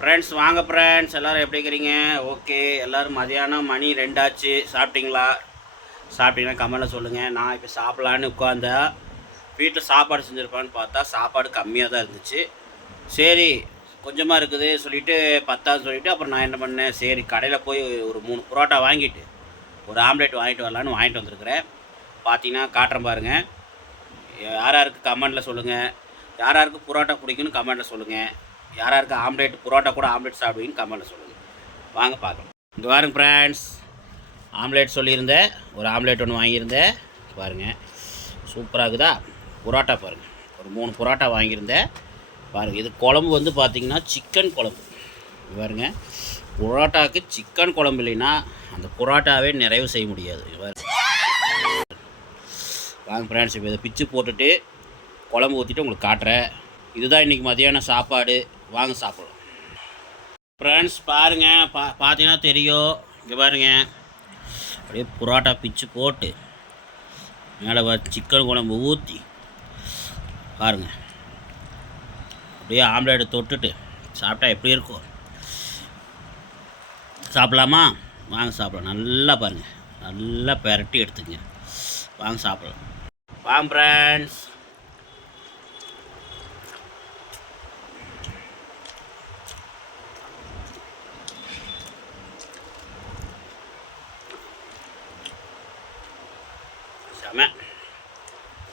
Friends வாங்க friends, எல்லோரும் எப்படி இருக்கிறீங்க? ஓகே, எல்லோரும் மதியானம் மணி 2 ஆச்சு. சாப்பிட்டீங்களா? சாப்பிட்டீங்கன்னா கமெண்ட்டில் சொல்லுங்கள். நான் இப்போ சாப்பிட்லான்னு உட்காந்தா வீட்டில் சாப்பாடு செஞ்சுருப்பான்னு பார்த்தா சாப்பாடு கம்மியாக தான் இருந்துச்சு. சரி கொஞ்சமாக இருக்குது சொல்லிவிட்டு பத்தாது சொல்லிவிட்டு அப்புறம் நான் என்ன பண்ணேன், சரி கடையில் போய் ஒரு 3 புரோட்டா வாங்கிட்டு ஒரு ஆம்லேட் வாங்கிட்டு வரலான்னு வாங்கிட்டு வந்திருக்கிறேன். பார்த்தீங்கன்னா காட்டுறேன் பாருங்கள். யார் யாருக்கு கமெண்ட்டில் சொல்லுங்கள், யார் யாருக்கு புரோட்டா பிடிக்குன்னு கமெண்ட்டில் சொல்லுங்கள். யார் யாருக்கு ஆம்லேட் புரோட்டா கூட ஆம்லேட் சாப்பிடுவீங்கன்னு கமெண்ட்டில் சொல்லுங்கள். வாங்க பார்க்கலாம். இங்கே பாருங்க ஃப்ரெண்ட்ஸ், ஆம்லேட் சொல்லியிருந்தேன், ஒரு ஆம்லேட் ஒன்று வாங்கியிருந்தேன். பாருங்கள் சூப்பராக இருக்குதா? புரோட்டா பாருங்கள், ஒரு 3 புரோட்டா வாங்கியிருந்தேன். பாருங்கள், இது குழம்பு வந்து பார்த்திங்கன்னா சிக்கன் குழம்பு. பாருங்கள், புரோட்டாவுக்கு சிக்கன் குழம்பு இல்லைன்னா அந்த புரோட்டாவே நிறைவு செய்ய முடியாது. வாங்க ஃப்ரெண்ட்ஸ், இப்போ இதை பிச்சு போட்டுட்டு குழம்பு ஊற்றிட்டு உங்களுக்கு காட்டுறேன். இதுதான் இன்றைக்கி மதியான சாப்பாடு. வாங்க சாப்பிடலாம். ஃப்ரெண்ட்ஸ் பாருங்கள், பார்த்தீங்கன்னா தெரியும். இங்கே பாருங்கள், அப்படியே புரோட்டா பிச்சு போட்டு மேலே சிக்கன் குழம்பு ஊற்றி பாருங்கள், அப்படியே ஆம்லேட் தொட்டுட்டு சாப்பிட்டா எப்படி இருக்கும்? சாப்பிட்லாமா? வாங்க சாப்பிடலாம். நல்லா பாருங்கள், நல்லா பெரட்டி எடுத்துக்கங்க. வாங்க சாப்பிடலாம். வாங்க ஃப்ரெண்ட்ஸ். செம.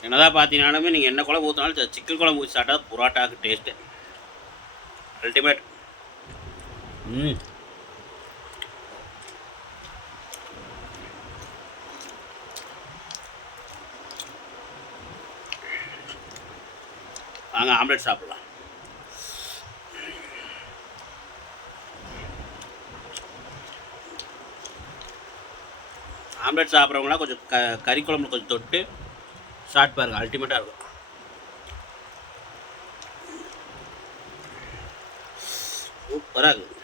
என்னதான் பார்த்தீங்கன்னாலுமே நீங்கள் என்ன குழம்பு ஊற்றினாலும் சிக்கன் குழம்பு ஊற்றி சாப்பிட்டா புரோட்டாவுக்கு டேஸ்ட்டு அல்டிமேட். வாங்க ஆம்லேட் சாப்பிடலாம். ஆம்லேட் சாப்பிட்றவங்களாம் கொஞ்சம் கறி குழம்பு கொஞ்சம் தொட்டு சாப்பிட்டு பாருங்கள், அல்டிமேட்டாக இருக்கும். சூப்பராக இருக்குது.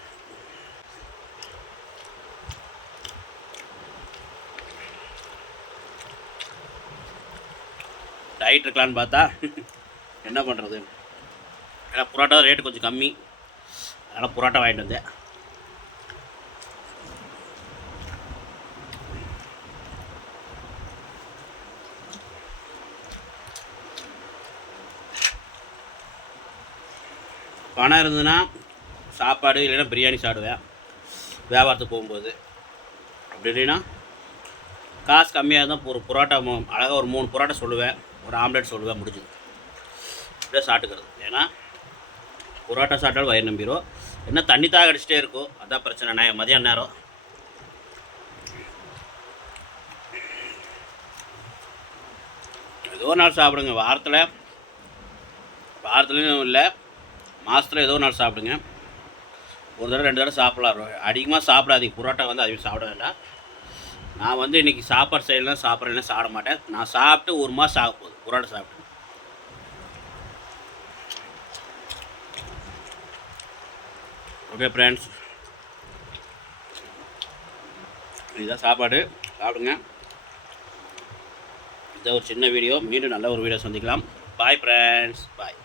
டயட் இருக்கலான்னு பார்த்தா என்ன பண்ணுறது, ஏன்னா புரோட்டா ரேட்டு கொஞ்சம் கம்மி, அதனால் புரோட்டா வாங்கிட்டு வந்தேன். பணம் இருந்ததுன்னா சாப்பாடு இல்லைன்னா பிரியாணி சாப்பிடுவேன் வியாபாரத்துக்கு போகும்போது. அப்படி இல்லைன்னா காசு கம்மியாக இருந்தால் ஒரு புரோட்டா அழகாக ஒரு 3 புரோட்டா சொல்லுவேன், ஒரு ஆம்லேட் சொல்லுவேன், முடிஞ்சுது. அப்படியே சாப்பிட்டுக்கிறது. ஏன்னா புரோட்டா சாப்பிட்டாலும் வயிறு நம்பிடும், என்ன தண்ணி தாக அடிச்சிட்டே இருக்கும். அதுதான் பிரச்சனை. மதியான நேரம் ஏதோ ஒரு நாள் சாப்பிடுங்க. வாரத்துலையும் இல்லை, மாதத்தில் ஏதோ ஒரு நாள் சாப்பிடுங்க. ஒரு தடவை 2 தடவை சாப்பிட்லாம். அதிகமாக சாப்பிடாதீங்க. புரோட்டா வந்து அதிகம் சாப்பிட வேண்டாம். நான் வந்து இன்றைக்கி சாப்பாடு செய்யலாம், சாப்பிட்றேன்னா சாப்பிட மாட்டேன். நான் சாப்பிட்டு 1 மாதம் ஆக போகுது புரோட்டா சாப்பிட்டு. ஓகே ஃப்ரெண்ட்ஸ், இதுதான் சாப்பாடு. சாப்பிடுங்க. இதான் ஒரு சின்ன வீடியோ. மீண்டும் நல்ல ஒரு வீடியோ சந்திக்கலாம். பாய் ஃப்ரெண்ட்ஸ், பாய்.